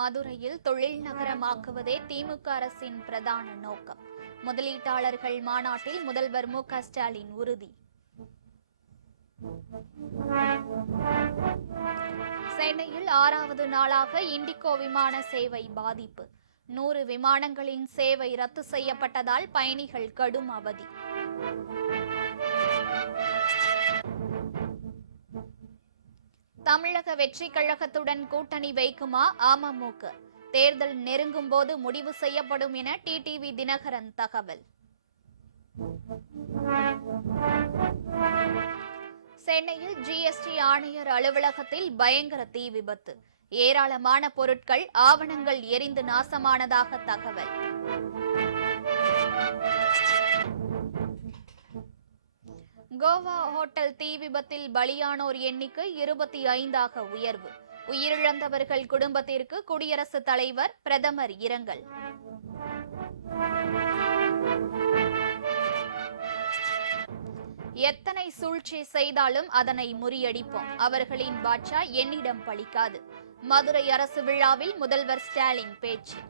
மதுரையில் தொழில் நகரமாக்குவதே திமுக அரசின் பிரதான நோக்கம். முதலீட்டாளர்கள் மாநாட்டில் முதல்வர் மு.க.ஸ்டாலின் உறுதி. சென்னையில் 6வது நாளாக இண்டிகோ விமான சேவை பாதிப்பு. 100 விமானங்களின் சேவை ரத்து செய்யப்பட்டதால் பயணிகள் கடும் அவதி. தமிழக வெற்றிக் கழகத்துடன் கூட்டணி வைக்குமா அமமுக? தேர்தல் நெருங்கும் போது முடிவு செய்யப்படும் என டிடிவி தினகரன் தகவல். சென்னையில் ஜிஎஸ்டி ஆணையர் அலுவலகத்தில் பயங்கர தீ விபத்து. ஏராளமான பொருட்கள், ஆவணங்கள் எரிந்து நாசமானதாக தகவல். கோவா ஹோட்டல் தீ விபத்தில் பலியானோர் எண்ணிக்கை 25ஆக உயர்வு. உயிரிழந்தவர்கள் குடும்பத்திற்கு குடியரசுத் தலைவர், பிரதமர் இரங்கல். எத்தனை சூழ்ச்சி செய்தாலும் அதனை முறியடிப்போம். அவர்களின் பாட்சா என்னிடம் பலிக்காது. மதுரை அரசு விழாவில் முதல்வர் ஸ்டாலின் பேச்சு.